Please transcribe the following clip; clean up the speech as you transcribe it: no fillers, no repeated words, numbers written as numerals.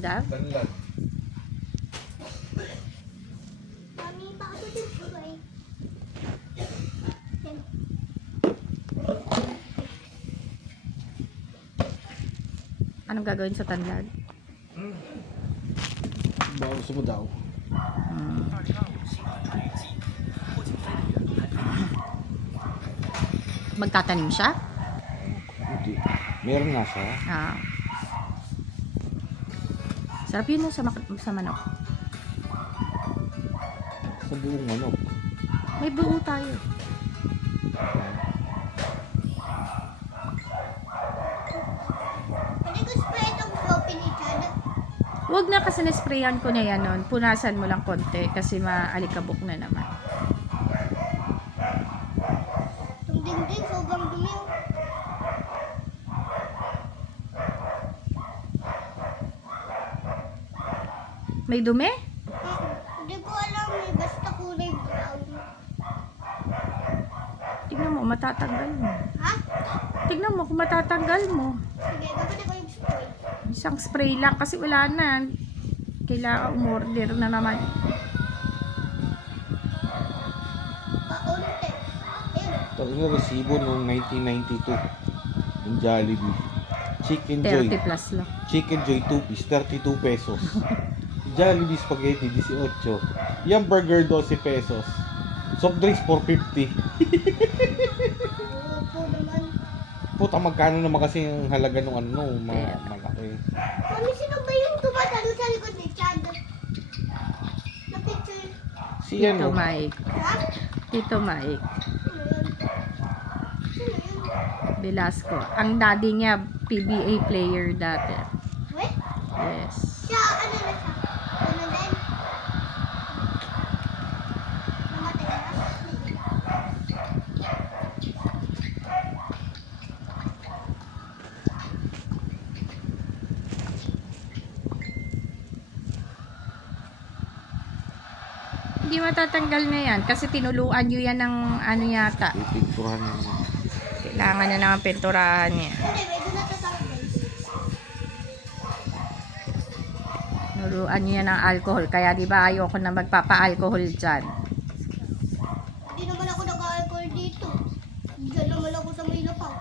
daw? Tanlad. Mami, baka po dito ba eh? Yan. Anong gagawin sa tanlad? Baka gusto mo daw. Magtatanim siya? Hindi. Meron nga siya. Ah. Sarap yun no, sa manok. Sa buong manok. May buo tayo. Pwede ko spray itong floppy ni Chad. Huwag na kasi na-sprayan ko na yan nun. Punasan mo lang konti kasi maalikabok na naman. Itong dingding, sobrang dumi. Oh. May dumi? Hindi ko alam eh, basta kulay brown. Tignan mo, matatanggal mo. Ha? Tignan mo kung matatanggal mo. Sige, gagawin ko yung spray. Isang spray lang kasi wala na. Kailangan umorder na naman. Paunti. Ayun. Ito yung resibo noong 1992. Yung Jollibee. Chicken Joy. 30 plus lang. Chicken Joy 2 piece, 32 pesos. Jollibee Spaghetti, 18. Yung burger, 12 pesos. Soft drinks, 450. Opo naman. Puta, magkano naman kasi yung halaga ng ano, malaki. Mami, sino ba yung tumatalo sa likod ni Chad? Na picture. Si Tito ano, Mike. Ha? Tito Mike. Sino yun? Sino yun? Velasco. Ang daddy niya, PBA player dati. Wait, Yes. siya, ano na siya? Ano din? Namatay na? Hindi matatanggal na yan kasi tinuluan nyo yan ng ano yata. pipinturahan na naman. Kailangan na naman pinturahan niya. Hindi, medyo natatanggal. Tinuluan nyo yan ng alcohol. Kaya di ba ayoko na magpapa-alcohol dyan. Hindi naman ako nag-alcohol dito. Diyan naman ako sa may lapaw.